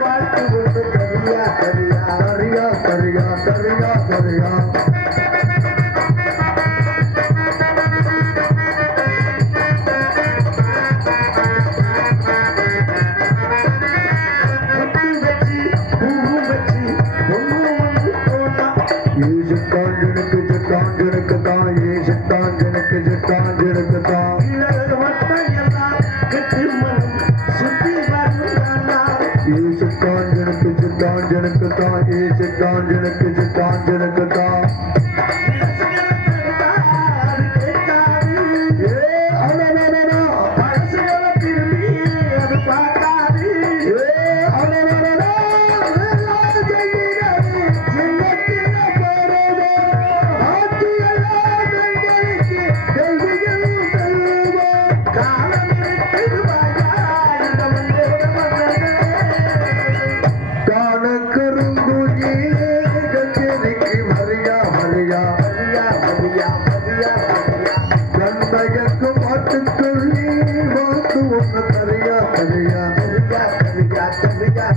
பாட்டு கரியா கரியா கரியா கரியா கரியா.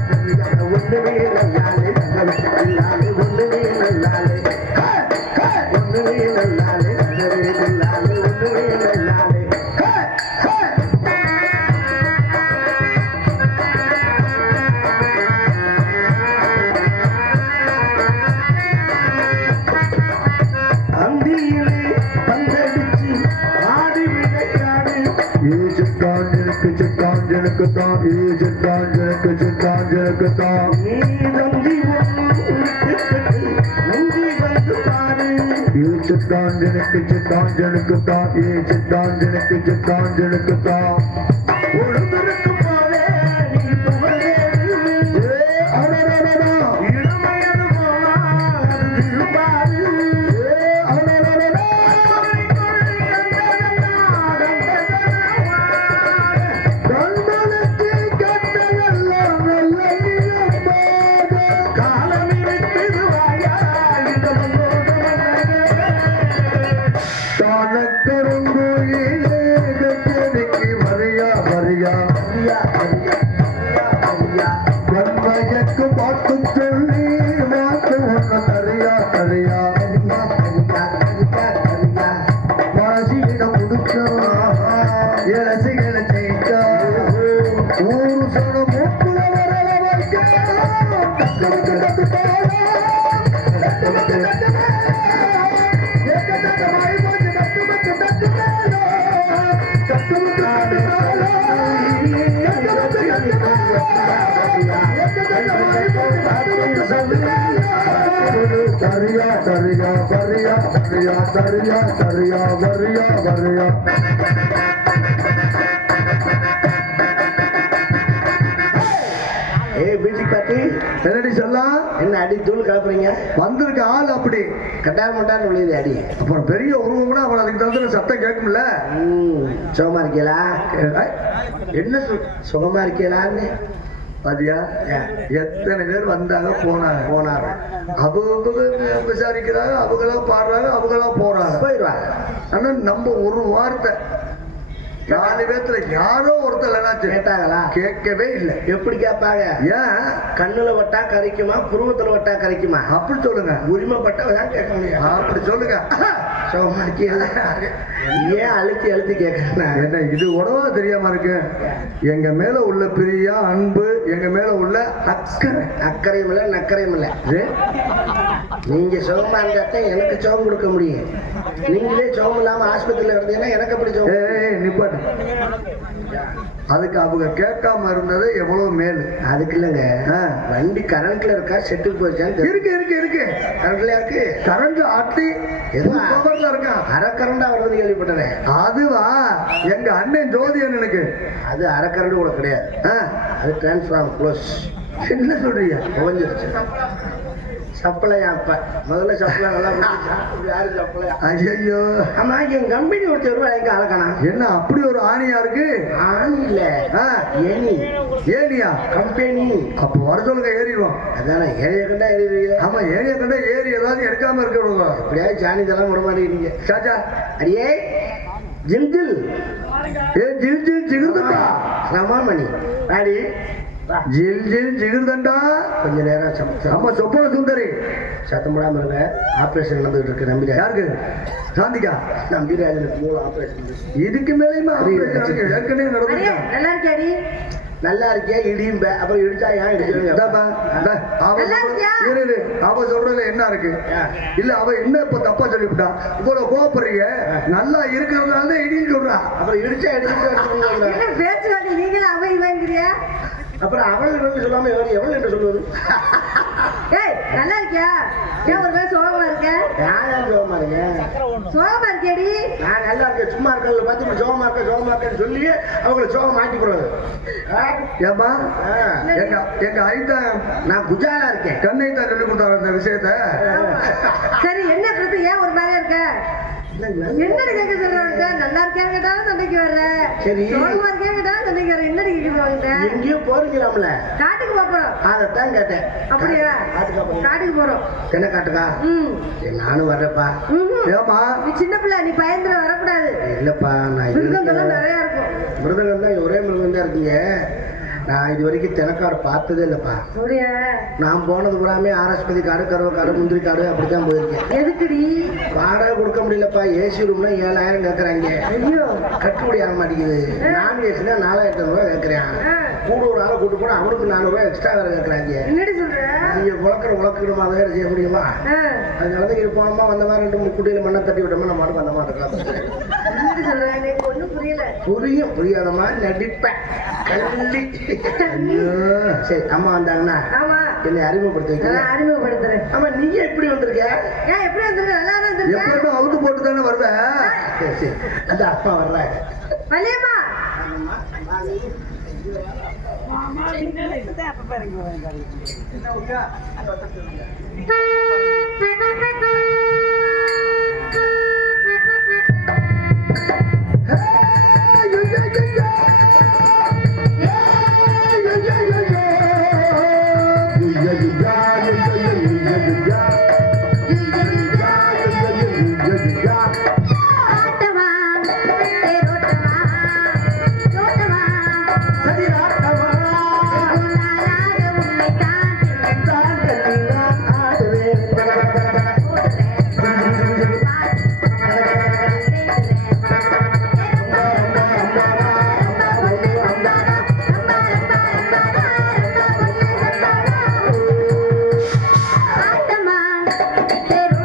கரியா கரியா ஒண்ணுமே நல்லாலே நல்லாலே ஒண்ணுமே நல்லாலே ஹே, ஹே, ஒண்ணுமே நல்லாலே நல்லாலே நல்லாலே ஒண்ணுமே நல்லாலே ஹே, ஹே. அந்தியிலே பந்தடிச்சு ஆடி விளையாடு ஈசித்தான் எனக்கு சித்தான் எனக்கு தான் ஈசித்தான் எனக்கு சித்தான் எனக்கு தான் நீ நந்தி ஒன்று நந்தி வந்து பாரு ஈசித்தான் எனக்கு சித்தான் எனக்கு கண்மயக்கு பாட்டு வரியா வரியா ஏய் பியூட்டி பாட்டி என்னடி சொல்லலாம் என்ன அடி தூள் கலப்புறீங்க? வந்திருக்க ஆள் அப்படி. கட்டார் மட்டார் உள்ளது அடி. அப்புறம் பெரிய உருவம்னா அப்புறம் அதுக்கு தகுந்த சத்தம் கேட்கும்ல. சுகமா இருக்கீங்களா என்ன சுகமா இருக்கீங்களான்னு பாத்தியா? எத்தனை பேர் வந்தாங்க? போனாங்க. போனாரு அவங்க விசாரிக்கிறாங்க அவங்களா பாடுறாங்க அவங்களா போறாங்க. போயிடுவாங்க ஆனா நம்ம ஒரு வார்த்தை. நாலு பேத்துல யாரோ ஒருத்தர் கேட்டாங்களா? கேட்கவே இல்லை. எப்படி கேட்பாங்க? ஏன்? கண்ணுல வட்டா கரைக்குமா புருவத்துல வட்டா கரைக்குமா? அப்படி சொல்லுங்க. உரிமைப்பட்ட தான் கேட்க முடியும். அப்படி சொல்லுங்க. ஏன் அழுத்தி அழுத்தி கேட்கறேன் என்ன இது உடவா தெரியாம இருக்கு. எங்க மேல உள்ள பிரியா அன்பு எங்க மேல உள்ள அக்கறை. அக்கறையும் இல்லை நக்கரையும் இல்லை. இது, நீங்க சுகமா இருந்தாத்தான் எனக்கு சுகம் கொடுக்க முடியும். நீங்களே சுகம் இல்லாம ஆஸ்பத்திரியில இருந்தீங்கன்னா எனக்கு எப்படி ஏய், சுகம்? ஏய், ஏய், நிப்பாட்டு. அதுக்கு அவங்க கேட்காம இருந்தது எவ்வளவு மேல். அதுக்கு இல்லைங்க. வண்டி கரண்ட்ல இருக்கா செட்டுக்கு தெரியல. இருக்கு இருக்கு இருக்கு. கரண்ட்ல இருக்கு? கரண்ட் ஆட்டி எதுவா? பவர்ல இருக்கான் அரை கரண்டா வருதுன்னு கேள்விப்பட்டேன். அதுவா? எங்க அண்ணன் ஜோதி அண்ணனுக்கு. அது அரை கரண்ட் கூட கிடையாது. அது டிரான்ஸ்ஃபார்ம் க்ளோஸ் என்ன சொல்றீங்க? குறைஞ்சிருச்சு சப்ளையா அப்ப? முதல்ல சப்ளை நல்லா யாரு சப்ளையா ஐயோ ஆமா என் கம்பெனி ஒருத்தர் ரூபாய் எங்க அழகானா என்ன அப்படி ஒரு ஆணியா இருக்கு? ஆண் இல்ல ஏனி ஏனியா கம்பெனி. அப்ப வர சொல்லுங்க ஏறிடுவோம். அதானே ஏழைய கண்டா ஏறிடுவீங்க ஆமா ஏரியா கண்டா ஏறி ஏதாவது எடுக்காம இருக்கிறவங்க எப்படியாவது சாணி இதெல்லாம் விட மாட்டேங்கிறீங்க. சாச்சா. அடியே ஜில் ஜில் ஏ ஜில் ஜில் ஜிகுதுப்பா ரமாமணி. அடி. ஜில் ஜில் ஜிகிர்தண்டா ஆமா சொப்பன சுந்தரி. சத்தம் போடாம ஆபரேஷன் நடந்துகிட்டு இருக்கு நம்பிராஜ். யாருக்கு? சாந்திகா நம்பிராஜனுக்கு மூணு ஆபரேஷன் இதுக்கு மேலேயுமா ஏற்கனவே நடந்துச்சா நல்லா இருக்கியாடி நல்லா இருக்கியா? இடியும். அப்புறம் இடிச்சா ஏன் இடிச்சு அவ சொல்றதுல என்ன இருக்கு? இல்ல அவ என்ன இப்ப தப்பா சொல்லிவிட்டா. இவ்வளவு கோவப்படுறீங்க நல்லா இருக்கிறதுனால தான் இடின்னு சொல்றா. அப்புறம் இடிச்சா இடிச்சு பேச்சு நீங்களும் அவ இவங்கிறியா? அப்புறம் அவள் என்று சொல்லாம எவள் எவள் என்று சொல்வது? ஏய் நல்லா இருக்கியா? ஏன் ஒரு பேர் சோகமா இருக்க? நான் ஏன் சோகமா இருக்கேன் சோகமா இருக்கியாடி நான் நல்லா இருக்கேன் சும்மா இருக்கல பார்த்து சோகமா இருக்க சோகமா இருக்கேன்னு சொல்லி அவங்களை சோகம் மாட்டி போடுறது? ஏமா. எங்க எங்க ஐட்டா நான் குஜாலா இருக்கேன். கண்ணை தான் சொல்லி கொடுத்தாரு இந்த விஷயத்த. சரி என்ன பிரச்சனை? ஏன் ஒரு மாதிரியா இருக்க? என்னடி கேட்க சொல்றாங்க. நல்லா இருக்கியான்னு கேட்டாலும் சண்டைக்கு வர்ற. சரி. சோகமா சண்டைக்கு வர்ற என்னடி கேட்க எங்கேயோ போறீங்களாம்ல. காட்டுக்கு போறோம். அதைத்தான் கேட்டேன். அப்படியா? காட்டுக்கா போறோம். என்ன காட்டுக்கா? நானும் வர்றேப்பா. ஏமா நீ சின்ன பிள்ளை நீ பயந்துட வரக்கூடாது. இல்லப்பா நான் மிருகங்கள்லாம் நிறைய இருக்கும். மிருதங்கம் தான் ஒரே மிருகம் தான் இருக்கீங்க. நான் இது வரைக்கும் தெனக்காடு பார்த்ததே இல்லைப்பா. நான் போனது பூராமே ஆரஸ்பதி காடு கருவ காடு முந்திரி காடு அப்படித்தான் போயிருக்கேன். எதுக்குடி? வாடகை கொடுக்க முடியலப்பா ஏசி ரூம்னா ஏழாயிரம் கேட்குறாங்க கட்டுப்படி ஆக மாட்டேங்குது. நான் ஏசினா நாலாயிரத்தி ஐநூறுவா கேட்குறேன். கூட ஒரு ஆளை கூட்டு போனால் அவனுக்கு நானூறுவா எக்ஸ்ட்ரா வேறு கேட்குறாங்க நீங்கள் உழக்கிற உழக்கிடுமா அதை வேறு செய்ய முடியுமா? ஆ. அதனால தான் இது போனோமா வந்த மாதிரி ரெண்டு மூணு குட்டியில் மண்ணை தட்டி விட்டோமா நம்ம வந்த மாதிரி இருக்கலாம். புரியும் புரியாத மாதிரி நடிப்பேன். சரி அம்மா வந்தாங்கன்னா ஆமா. என்னை அறிமுகப்படுத்தி வைக்கிறேன் அறிமுகப்படுத்துறேன். ஆமா நீ எப்படி வந்திருக்க? ஏன் எப்படி வந்திருக்க? நல்லா தான் வந்திருக்க எப்பவுமே அவுத்து போட்டு தானே வருவேன் சரி சரி. அந்த அப்பா வர்றேன் வலியம்மா ஆட்டமா enter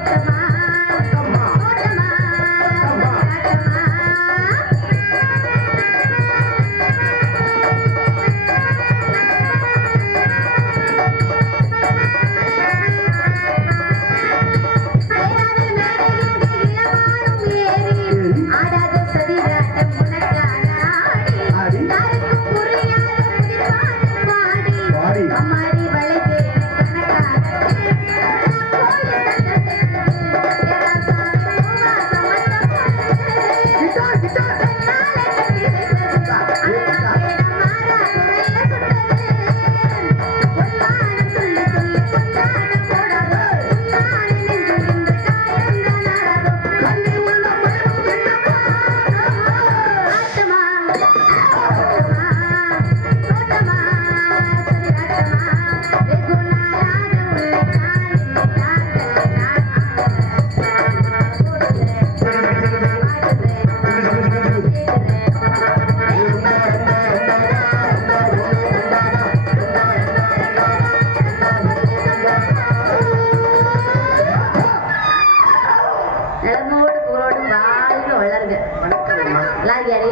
நிலமோடு புகழோடும் வாழ்க வளருங்க. வணக்கம் நல்லா இருக்கியாடி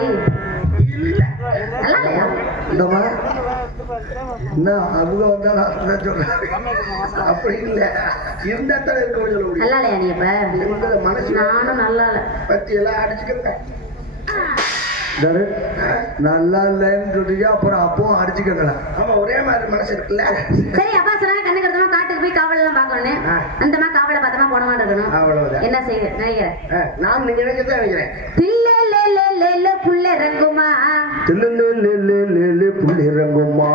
நல்லா இல்லையா? இந்தம்மா என்ன அவங்க வந்தா நான் சொல்றேன் சொல்றேன். அப்படி இல்ல. இருந்தா தான் இருக்க சொல்ல முடியும். நல்லா இல்லையா நீ இப்ப? எங்களை மனசு நானும் நல்லா இல்லை. பத்தி எல்லாம் அடிச்சுக்கிறேன். நல்லா இல்லைன்னு சொல்றீங்க அப்புறம் அப்பவும் அடிச்சுக்கங்களேன். ஆமா ஒரே மாதிரி மனசு இருக்குல்ல? சரி அப்பா சொன்னாங்க கண்ணு போய் காவல் எல்லாம் பாக்கணும்னு ஆ. அந்தமா காவலை பத்திரமா போனமா இருக்கணும் என்ன செய்ய நினைக்கிறேன் நான் நீங்க நினைக்கிறத நினைக்கிறேன். புள்ள இறங்குமா புள்ளி இறங்குமா